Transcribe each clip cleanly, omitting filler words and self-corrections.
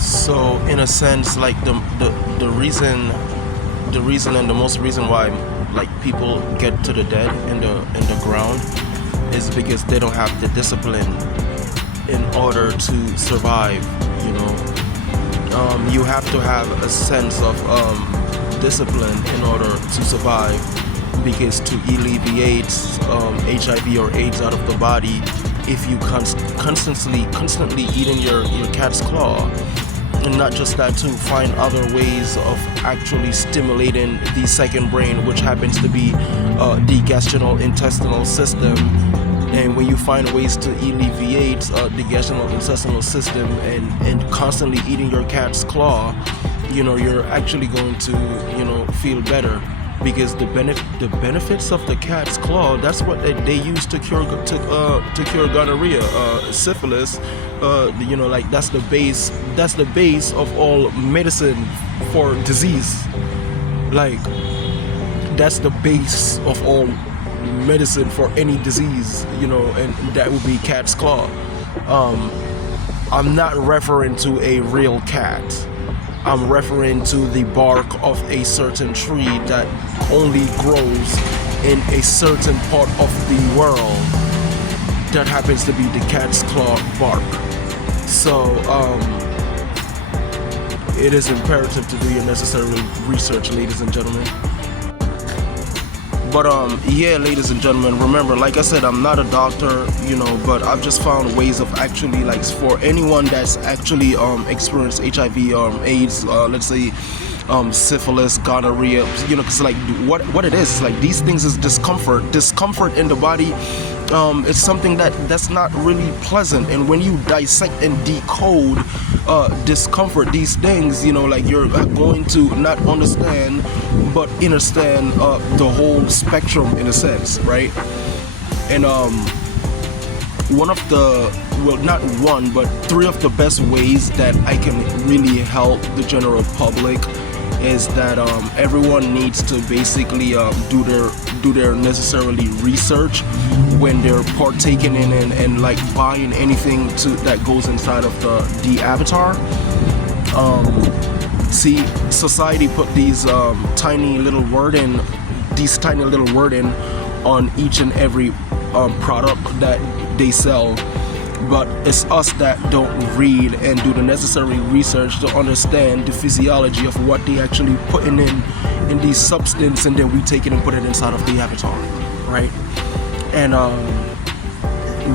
So in a sense, like the reason and the most reason why like people get to the dead in the ground is because they don't have the discipline in order to survive. You know, you have to have a sense of discipline in order to survive, because to alleviate HIV or AIDS out of the body, if you constantly eating your cat's claw, and not just that, to find other ways of actually stimulating the second brain, which happens to be the gastrointestinal system. And when you find ways to alleviate the gastrointestinal system and constantly eating your cat's claw, you know, you're actually going to, you know, feel better, because the benefits of the cat's claw, that's what they use to cure gonorrhea, syphilis. You know, like that's the base of all medicine for disease. Like that's the base of all medicine for any disease, you know, and that would be cat's claw. I'm not referring to a real cat. I'm referring to the bark of a certain tree that only grows in a certain part of the world that happens to be the cat's claw bark. So it is imperative to do your necessary research, ladies and gentlemen. But yeah, ladies and gentlemen, remember, like I said, I'm not a doctor, you know, but I've just found ways of actually, like, for anyone that's actually experienced HIV, AIDS, let's say syphilis, gonorrhea, you know, because like what it is, like, these things is discomfort in the body. It's something that's not really pleasant, and when you dissect and decode discomfort, these things, you know, like, you're going to not understand but understand the whole spectrum, in a sense, right? And one of the, well, not one, but three of the best ways that I can really help the general public is that everyone needs to basically do their necessarily research when they're partaking in and like buying anything that goes inside of the avatar. See, society put these tiny little wording on each and every product that they sell, but it's us that don't read and do the necessary research to understand the physiology of what they actually putting in these substance, and then we take it and put it inside of the avatar, right? And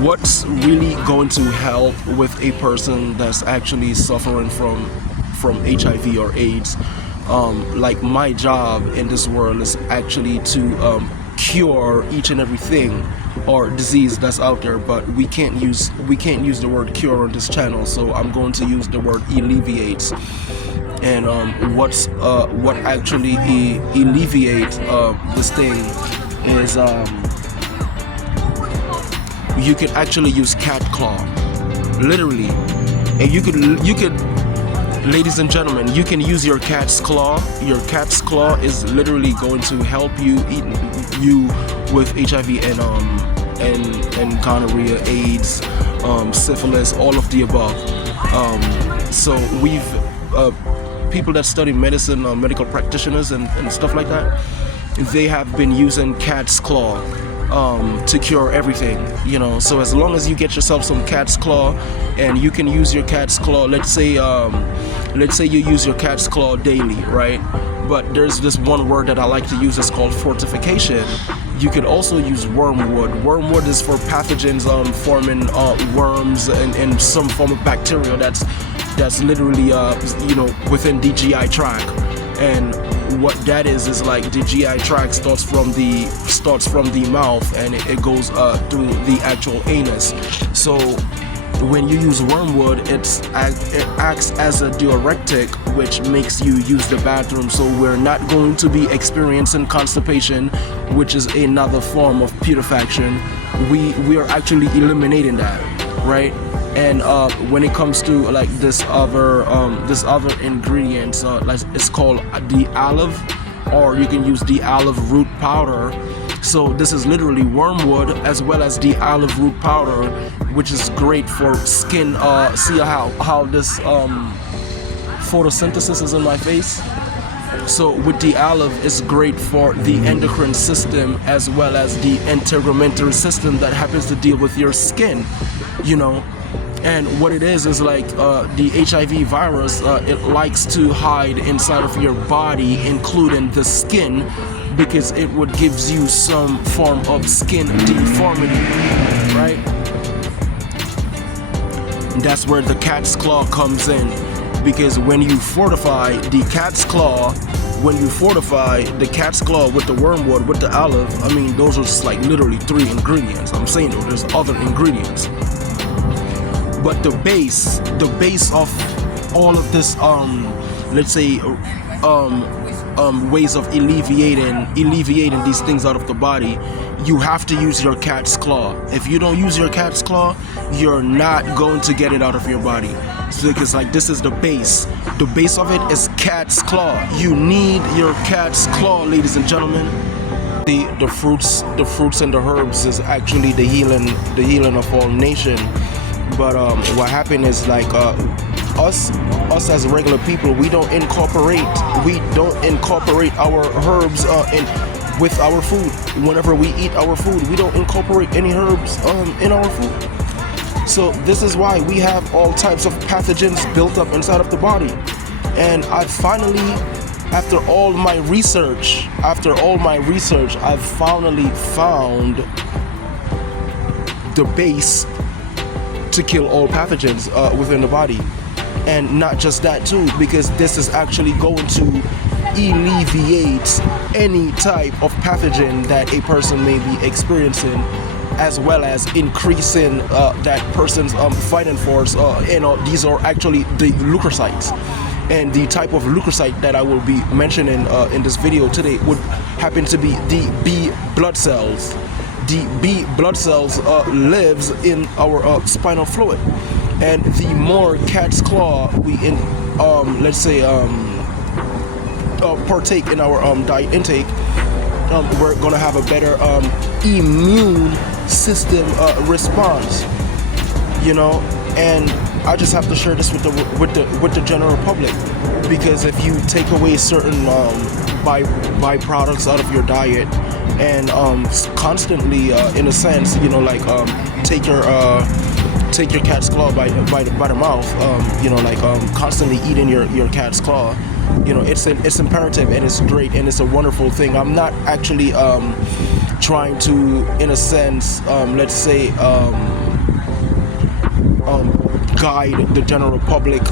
what's really going to help with a person that's actually suffering from HIV or AIDS, like, my job in this world is actually to cure each and everything or disease that's out there, but we can't use the word cure on this channel, so I'm going to use the word alleviates. And what actually alleviates this thing is you can actually use cat claw, literally, and you could ladies and gentlemen, you can use your cat's claw. Your cat's claw is literally going to help you with HIV and gonorrhea, AIDS, syphilis, all of the above. So we've people that study medicine, medical practitioners and stuff like that, they have been using cat's claw to cure everything, you know. So as long as you get yourself some cat's claw, and you can use your cat's claw, let's say you use your cat's claw daily, right? But there's this one word that I like to use, it's called fortification. You could also use wormwood. Wormwood is for pathogens forming worms and some form of bacteria that's literally you know, within the GI tract. And what that is like, the GI tract starts from the mouth, and it goes through the actual anus. So when you use wormwood, it acts as a diuretic, which makes you use the bathroom. So we're not going to be experiencing constipation, which is another form of putrefaction. We are actually eliminating that, right? And when it comes to like this other ingredient, like, it's called the olive, or you can use the olive root powder. So this is literally wormwood as well as the olive root powder, which is great for skin. See how this photosynthesis is in my face. So with the olive, it's great for the endocrine system as well as the integumentary system that happens to deal with your skin, you know. And what it is like the HIV virus, it likes to hide inside of your body, including the skin, because it would gives you some form of skin deformity, right? That's where the cat's claw comes in, because when you fortify the cat's claw, with the wormwood, with the olive, I mean, those are just like literally 3 ingredients. I'm saying though, there's other ingredients. But the base of all of this, let's say, ways of alleviating these things out of the body, you have to use your cat's claw. If you don't use your cat's claw, you're not going to get it out of your body. So because like this is the base. The base of it is cat's claw. You need your cat's claw, ladies and gentlemen. The fruits and the herbs is actually the healing of all nation. But what happened is like us as regular people, we don't incorporate our herbs with our food. Whenever we eat our food, we don't incorporate any herbs in our food. So this is why we have all types of pathogens built up inside of the body. And I finally, after all my research, I've finally found the base to kill all pathogens within the body. And not just that too, because this is actually going to alleviate any type of pathogen that a person may be experiencing, as well as increasing that person's fighting force. These are actually the leukocytes. And the type of leukocyte that I will be mentioning in this video today would happen to be the B blood cells. The B blood cells lives in our spinal fluid, and the more cat's claw we partake in our diet intake, we're gonna have a better immune system response, you know. And I just have to share this with the general public, because if you take away certain byproducts out of your diet, and constantly, in a sense, you know, like take your cat's claw by the mouth, you know, like constantly eating your cat's claw, you know, it's imperative, and it's great, and it's a wonderful thing. I'm not actually trying to, in a sense, let's say, guide the general public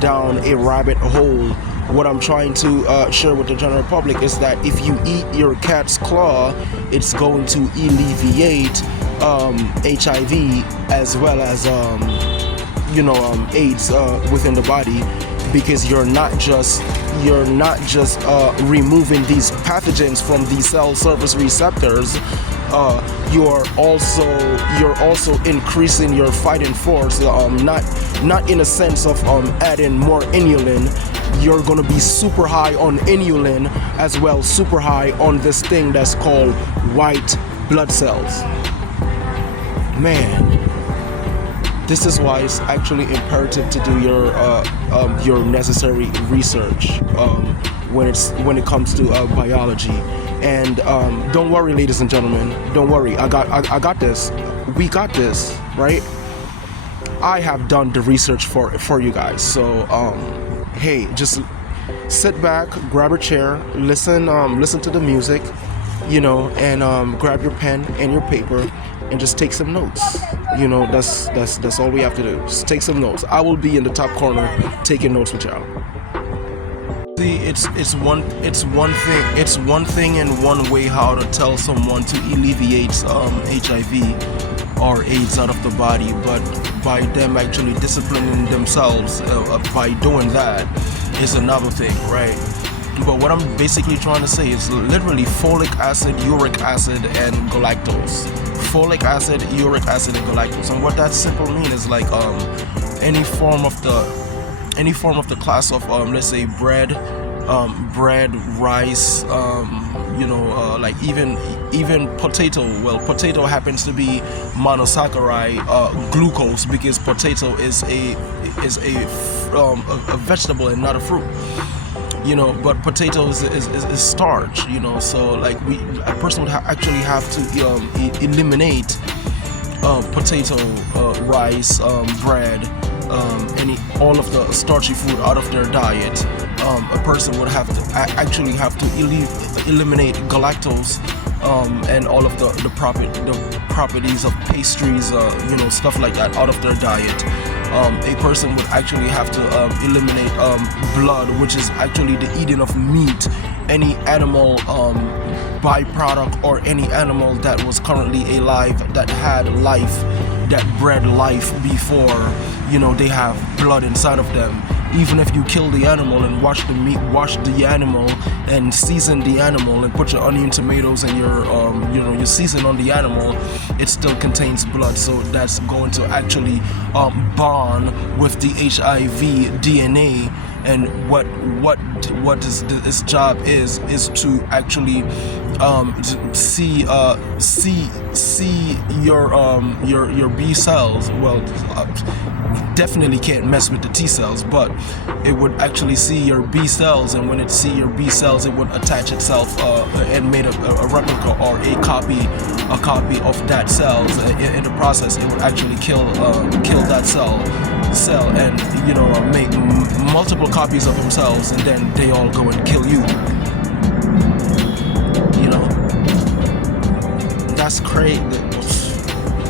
down a rabbit hole. What I'm trying to share with the general public is that if you eat your cat's claw, it's going to alleviate HIV as well as AIDS within the body, because you're not just removing these pathogens from the cell surface receptors. You're also increasing your fighting force. Not in a sense of adding more inulin. You're gonna be super high on inulin as well, super high on this thing that's called white blood cells. Man, this is why it's actually imperative to do your necessary research when it comes to biology. And don't worry, ladies and gentlemen, don't worry. I got this. We got this, right? I have done the research for you guys. So hey, just sit back, grab a chair, listen to the music, you know, and grab your pen and your paper and just take some notes. You know, that's all we have to do. Just take some notes. I will be in the top corner taking notes with y'all. See, it's one thing and one way how to tell someone to alleviate HIV or AIDS out of the body, but by them actually disciplining themselves by doing that is another thing, right? But what I'm basically trying to say is literally folic acid, uric acid, and galactose. Folic acid, uric acid, and galactose. And what that simple means is like any form of the class of let's say bread, bread, rice, like even potato. Well, potato happens to be monosaccharide glucose, because potato is a vegetable and not a fruit. But potatoes is starch. So like a person would actually have to eliminate potato, rice, bread, all of the starchy food out of their diet. A person would actually have to eliminate galactose, and all of the properties of pastries, stuff like that, out of their diet. A person would actually have to eliminate blood, which is actually the eating of meat, any animal byproduct, or any animal that was currently alive, that had life, that bred life before they have blood inside of them. Even if you kill the animal and wash the animal and season the animal and put your onion, tomatoes, and your season on the animal, it still contains blood. So that's going to actually bond with the HIV DNA. And what this job is to actually see your B cells. Well, definitely can't mess with the T cells, but it would actually see your B cells, and when it see your B cells, it would attach itself and made a replica or a copy of that cells. In the process, it would actually kill that cell and make multiple copies of themselves, and then they all go and kill you. That's crazy.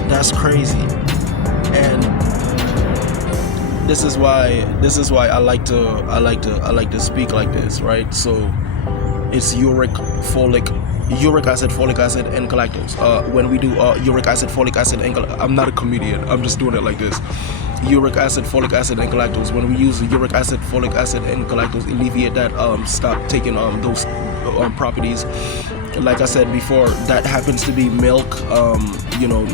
That's crazy. And this is why I like to speak like this, right? So it's uric acid, folic acid, and galactose. When we do uric acid, folic acid, and I'm not a comedian, I'm just doing it like this. Uric acid, folic acid, and galactose. When we use uric acid, folic acid, and galactose, alleviate that, stop taking those properties. Like I said before, that happens to be milk.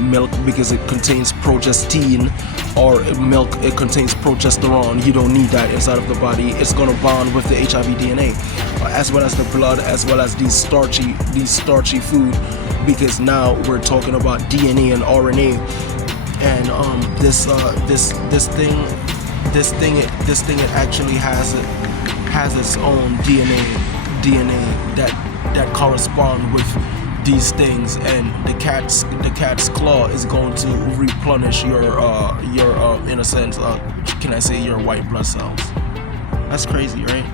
Milk, because it contains progestin, or milk, it contains progesterone. You don't need that inside of the body. It's gonna bond with the HIV DNA, as well as the blood, as well as these starchy food, because now we're talking about DNA and RNA. And this thing it actually has its own DNA that correspond with these things, and the cat's claw is going to replenish your in a sense, can I say, your white blood cells. That's crazy, right?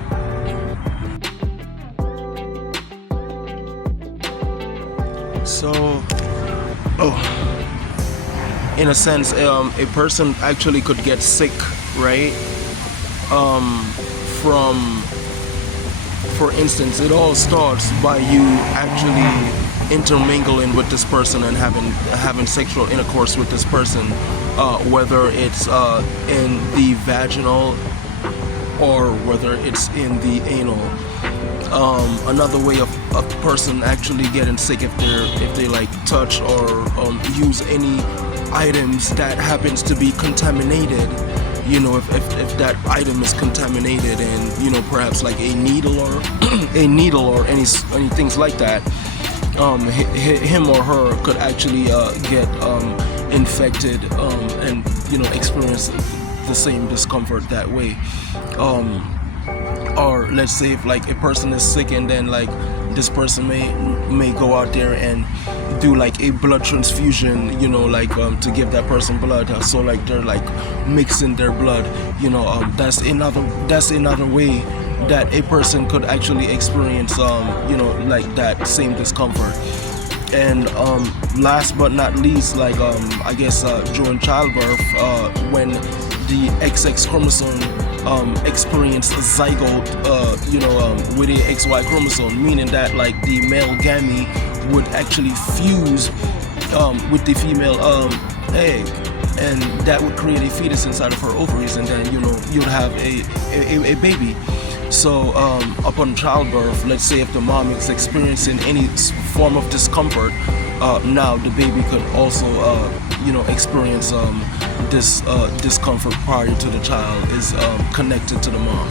So, in a sense, a person actually could get sick, right? For instance, it all starts by you actually intermingling with this person and having sexual intercourse with this person, whether it's in the vaginal or whether it's in the anal. Another way of a person actually getting sick, if they like touch or use any items that happens to be contaminated. If that item is contaminated, and perhaps like a needle or any things like that, him or her could actually get infected, and experience the same discomfort that way. Or let's say if like a person is sick, and then like this person may go out there and do like a blood transfusion, to give that person blood. So like they're like mixing their blood, that's another way that a person could actually experience like that same discomfort. And last but not least, like I guess during childbirth, when the XX chromosome experience a zygote, with the XY chromosome, meaning that like the male gamete would actually fuse with the female egg, and that would create a fetus inside of her ovaries, and then you'd have a baby. So upon childbirth, let's say if the mom is experiencing any form of discomfort, now the baby could also experience this discomfort prior to the child is connected to the mom.